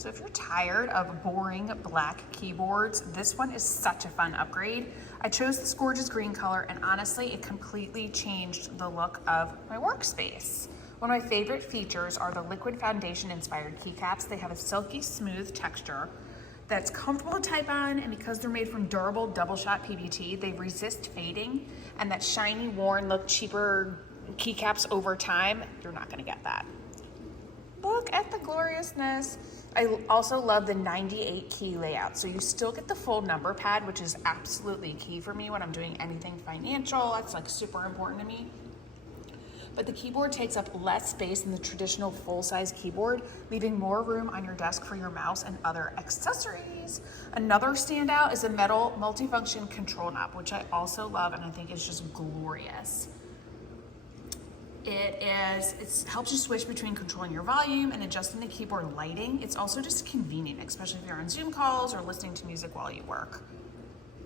So if you're tired of boring black keyboards, this one is such a fun upgrade. I chose this gorgeous green color, and honestly, it completely changed the look of my workspace. One of my favorite features are the liquid foundation inspired keycaps. They have a silky smooth texture that's comfortable to type on, and because they're made from durable double shot PBT, they resist fading, and that shiny, worn look, cheaper keycaps over time, you're not gonna get that. Look at the gloriousness. I also love the 98 key layout. So you still get the full number pad, which is absolutely key for me when I'm doing anything financial. That's like super important to me. But the keyboard takes up less space than the traditional full-size keyboard, leaving more room on your desk for your mouse and other accessories. Another standout is a metal multifunction control knob, which I also love and I think is just glorious. It helps you switch between controlling your volume and adjusting the keyboard lighting. It's also just convenient, especially if you're on Zoom calls or listening to music while you work.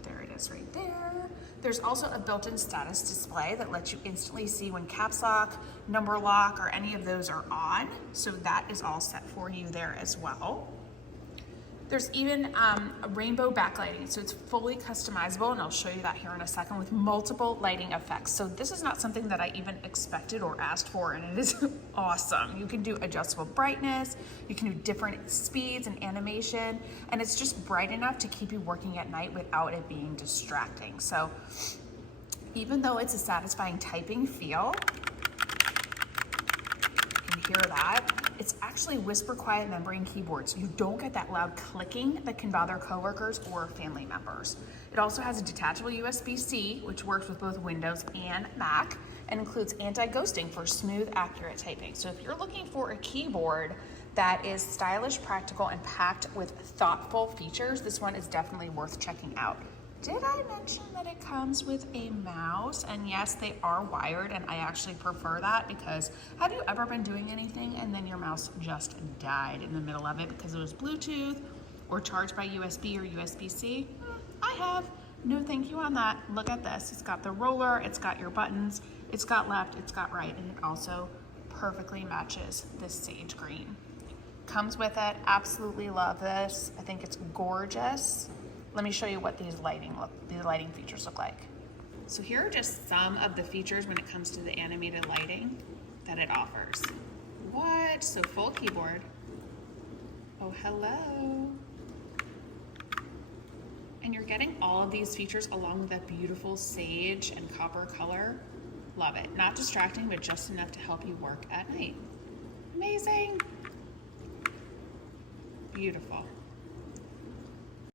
There it is right there. There's also a built-in status display that lets you instantly see when caps lock, number lock, or any of those are on. So that is all set for you there as well. There's even a rainbow backlighting, so it's fully customizable, and I'll show you that here in a second, with multiple lighting effects. So this is not something that I even expected or asked for, and it is awesome. You can do adjustable brightness, you can do different speeds and animation, and it's just bright enough to keep you working at night without it being distracting. So even though it's a satisfying typing feel, you can hear that. It's actually whisper quiet membrane keyboards. You don't get that loud clicking that can bother coworkers or family members. It also has a detachable USB-C, which works with both Windows and Mac, and includes anti-ghosting for smooth, accurate typing. So if you're looking for a keyboard that is stylish, practical, and packed with thoughtful features, this one is definitely worth checking out. Did I mention that it comes with a mouse? And yes, they are wired, and I actually prefer that because have you ever been doing anything and then your mouse just died in the middle of it because it was Bluetooth or charged by USB or USB-C? I have. No thank you on that. Look at this. It's got the roller, it's got your buttons, it's got left, it's got right, and it also perfectly matches this sage green. Comes with it. Absolutely love this. I think it's gorgeous. Let me show you what these lighting features look like. So here are just some of the features when it comes to the animated lighting that it offers. What? So full keyboard. Oh, hello. And you're getting all of these features along with that beautiful sage and copper color. Love it. Not distracting, but just enough to help you work at night. Amazing. Beautiful.